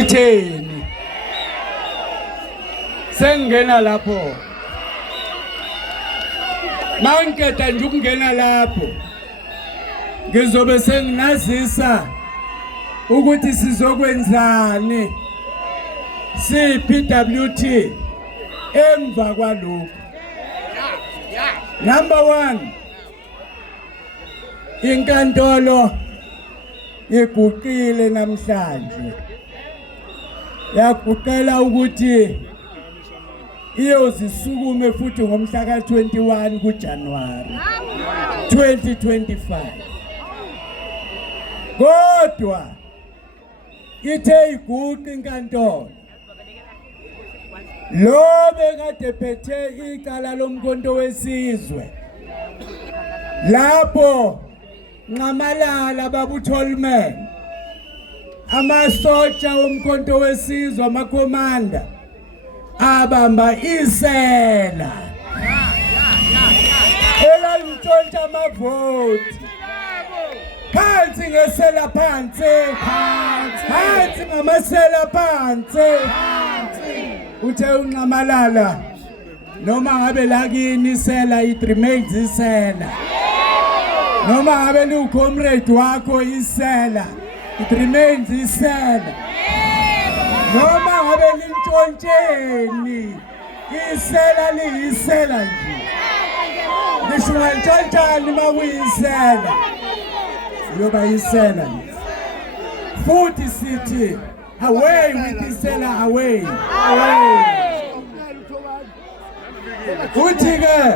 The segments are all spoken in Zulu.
itheni sengena lapho mangikeda nje ukungena lapho ngizobe senginazisa ukuthi sizokwenzani si-PWT emva kwalokho. Number 1, inkantolo iguqile namhlanje yaguqela ukuthi iyozisukume futhi ngomhla ka-21 kuJanuwari 2025. Kodwa ithe iguqe inkantolo lo bekade phethe icala lomkhonto wesizwe lapho Ncamalala Babu Tolman amasotsha omkhonto wesizwe amakomanda abamba isela elalintshontsha amavoti phansi ngesela phansi ngamasela phansi uthe uNcamalala noma ngabe lakini isela it remains isela noma ngabe lucomrade wakho isela it remains isela noma ngabe lintshontsheni isela liyisela nje ngisho ngantshontshanani makuyisela yoba isela nje futhi sithi away with isela away uthi ke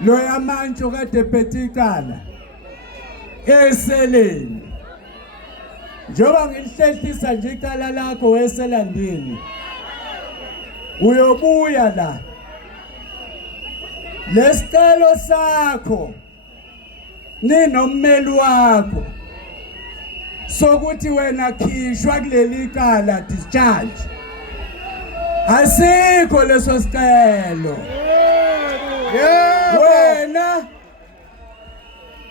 lo yamantsho kade phethe icala eseleni njoba ngilihlehlisa nje icala lakho weselandini uyobuya la lesicelo sakho ninommeli wakho sokuthi wena khishwa kuleli icala discharge asikho leso sicelo wena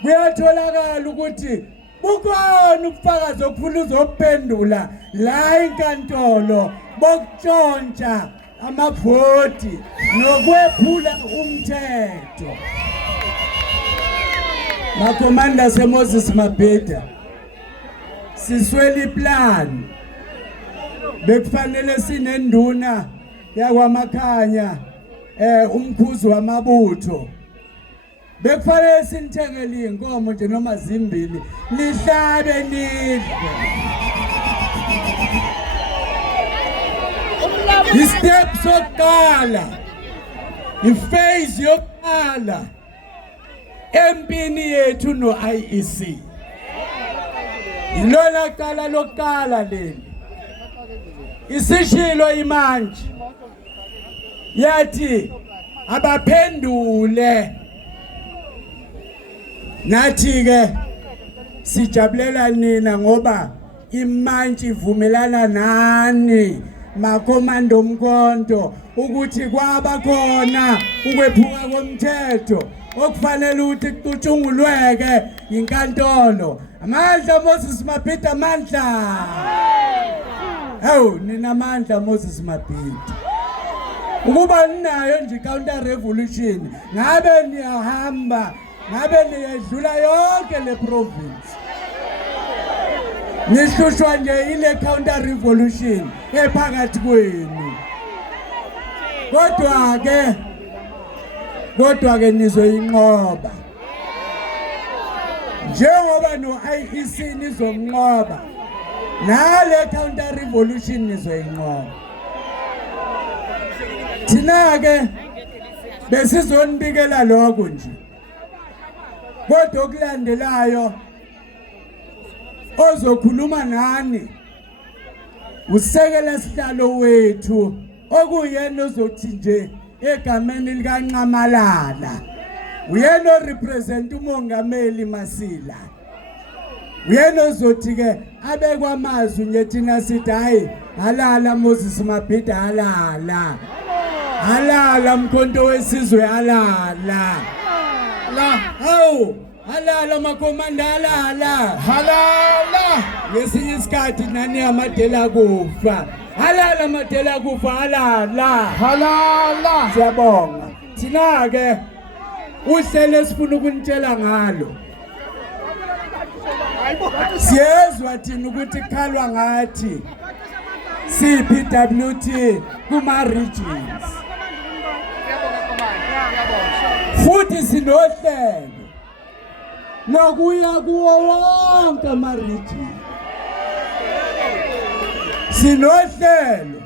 kuyatholakala ukuthi bukhona ubufakazi obukhulu uzophendula la inkantolo bokutshontsha amavoti nokwephula umthetho. Makomanda seMoses Mabhida siswela iplan bekufanele sinenduna yakwaMakhanya umkhuzi wamabutho bekufanele sinithengele inkomo nje noma zimbili lihlabe nidle istep sokuqala iphase yokuqala empini yethu no IEC ilona qala lokuqala leli isishilo imanje yathi abaphendule nathi ke sijabulela nina ngoba imantshi ivumelana nani makomando omkhonto ukuthi kwaba khona ukwephuka komthetho okufanele ukuthi kucutshungulweke inkantolo. Amandla Moses Mabhida, amandla. Hawu nina amandla Moses Mabhida ukuba ninayo nje counter revolution ngabe niyahamba ngabe niyedlula yonke le province nihlushwa nje ile counter revolution ephakathi kwenu kodwa ke nizoyinqoba njengoba no IEC nizomnqoba nale counter revolution nizoyinqoba. Thina ke besizonibikela lokho nje kodwa okulandelayo ozokhuluma nani usekela sihlalo wethu okuyena ozothi nje egameni likaNcamalala uyena orepresent umongameli Masila uyena ozothi ke abekwa amazwi nje thina sithi hayi halala Moses Mabhida halala mkhonto wesizwe halala la hawu halala makomanda, halala halala ngesinye isikhathi nani amadela kufa, halala amadela kufa, halala. Siyabonga. Thina ke uhlelo esifuna ukunitshela ngalo, siyezwa thina ukuthi khalwa ngathi CPWT kuma regions, futhi sinohlelo lokuya kuwo wonke ama regions, sinohlelo